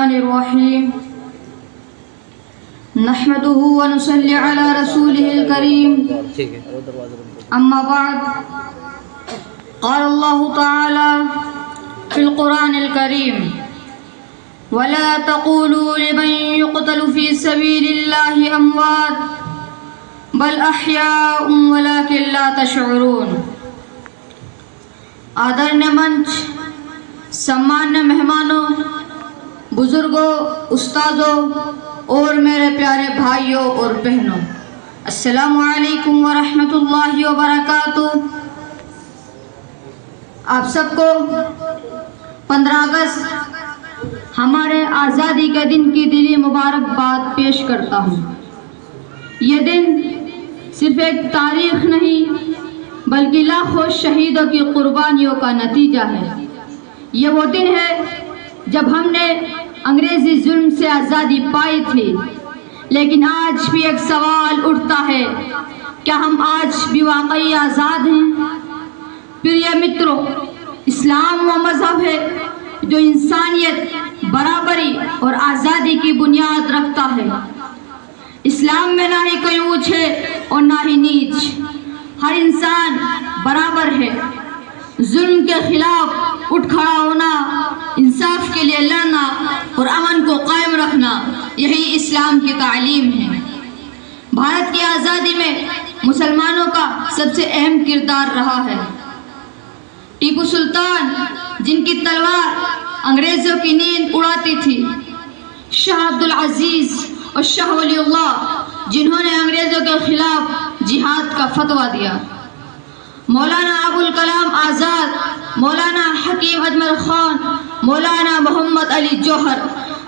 الرحمن الرحيم نحمده ونصلي على رسوله الكريم أما بعد قال الله تعالى في القرآن الكريم ولا تقولوا لمن يقتل في سبيل الله أموات بل أحياء ولكن لا تشعرون. آدرنیہ منچ، سمانیہ مہمانوں، بزرگوں، استادوں اور میرے پیارے بھائیوں اور بہنوں، السلام علیکم ورحمۃ اللہ وبرکاتہ. آپ سب کو 15 اگست ہمارے آزادی کے دن کی دلی مبارکباد پیش کرتا ہوں. یہ دن صرف ایک تاریخ نہیں بلکہ لاکھوں شہیدوں کی قربانیوں کا نتیجہ ہے. یہ وہ دن ہے جب ہم نے انگریزی ظلم سے آزادی پائی تھی. لیکن آج بھی ایک سوال اٹھتا ہے، کیا ہم آج بھی واقعی آزاد ہیں؟ پریہ متروں، اسلام وہ مذہب ہے جو انسانیت، برابری اور آزادی کی بنیاد رکھتا ہے. اسلام میں نہ ہی کوئی اونچ ہے اور نہ ہی نیچ، ہر انسان برابر ہے. ظلم کے خلاف اٹھ کھڑا ہونا، انصاف کے لیے لڑنا اور امن کو قائم رکھنا، یہی اسلام کی تعلیم ہے. بھارت کی آزادی میں مسلمانوں کا سب سے اہم کردار رہا ہے. ٹیپو سلطان، جن کی تلوار انگریزوں کی نیند اڑاتی تھی، شاہ عبد العزیز اور شاہ ولی اللہ، جنہوں نے انگریزوں کے خلاف جہاد کا فتویٰ دیا، مولانا ابوالکلام آزاد، مولانا حکیم اجمل خان، مولانا محمد علی جوہر،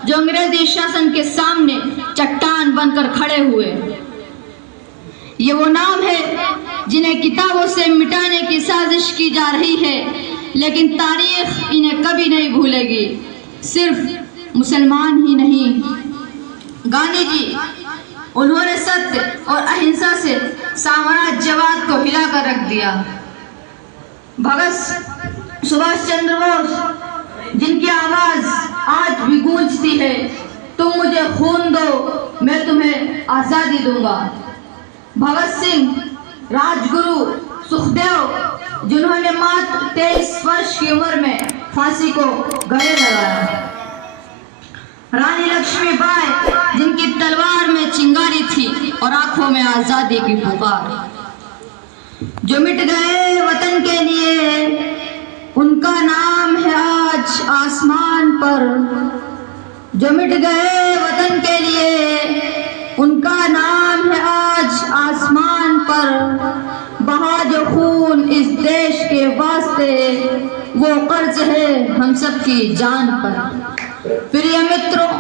جو انگریزی شاسن کے سامنے چٹان بن کر کھڑے ہوئے. یہ وہ نام ہے جنہیں کتابوں سے مٹانے کی سازش کی جا رہی ہے، لیکن تاریخ انہیں کبھی نہیں بھولے گی. صرف مسلمان ہی نہیں، گاندھی جی، انہوں نے ستیہ اور اہنسا سے سامراجیواد کو ہلا کر رکھ دیا. بھگت سبھاش چندر بوس، جن کی آواز آج بھی گونجتی ہے، تم مجھے خون دو میں تمہیں آزادی دوں گا. بھگت سنگھ، راج گرو، سکھدیو، جنہوں نے ماتر 23 ورش کی عمر میں پھانسی کو گلے لگایا. رانی لکشمی بائی، جن کی تلوار میں چنگاری تھی اور آنکھوں میں آزادی کی پکار. جو مٹ گئے وطن کے لیے، ان کا نام ہے آج آسمان پر. جو مٹ گئے وطن کے لیے، ان کا نام ہے آج آسمان پر. بہا جو خون اس دیش کے واسطے، وہ قرض ہے ہم سب کی جان پر. پریہ متروں،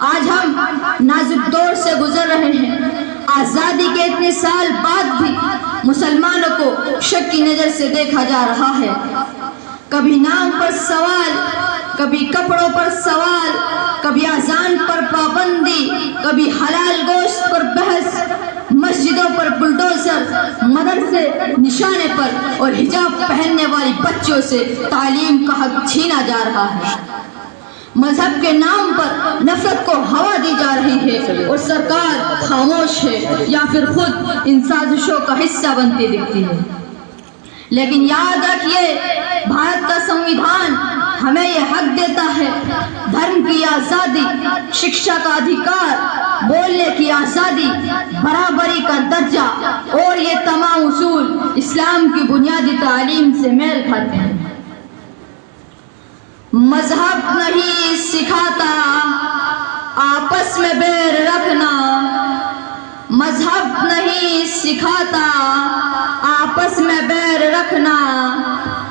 آج ہم نازک دور سے گزر رہے ہیں. آزادی کے اتنے سال بعد بھی مسلمانوں کو شک کی نظر سے دیکھا جا رہا ہے. کبھی نام پر سوال، کبھی کپڑوں پر سوال، کبھی اذان پر پابندی، کبھی حلال گوشت پر بحث، مسجدوں پر بلڈوزر، مدرسے نشانے پر اور حجاب پہننے والی بچوں سے تعلیم کا حق چھینا جا رہا ہے. مذہب کے نام پر نفرت کو ہوا دی جا رہی ہے اور سرکار خاموش ہے یا پھر خود ان سازشوں کا حصہ بنتی دکھتی ہے. لیکن یاد رکھیے، بھارت کا سنویدھان ہمیں یہ حق دیتا ہے: دھرم کی آزادی، شکشا کا ادھیکار، بولنے کی آزادی، برابری کا درجہ، اور یہ تمام اصول اسلام کی بنیادی تعلیم سے میل کھاتے ہیں. مذہب نہیں سکھاتا آپس میں بیر رکھنا، مذہب نہیں سکھاتا آپس میں بیر رکھنا.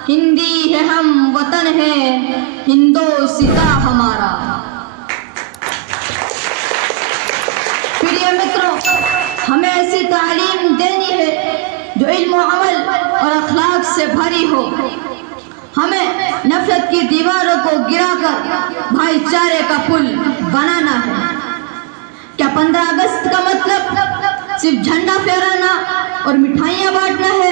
ہندی ہے ہم، وطن ہے ہندوستاں ہمارا. پریہ متروں، ہمیں ایسی تعلیم دینی ہے جو علم و عمل اور اخلاق سے بھری ہو. ہمیں نفرت کی دیواروں کو گرا کر بھائی چارے کا پل بنانا ہے. کیا 15 اگست کا مطلب صرف جھنڈا پھہرانا اور مٹھائیاں بانٹنا ہے؟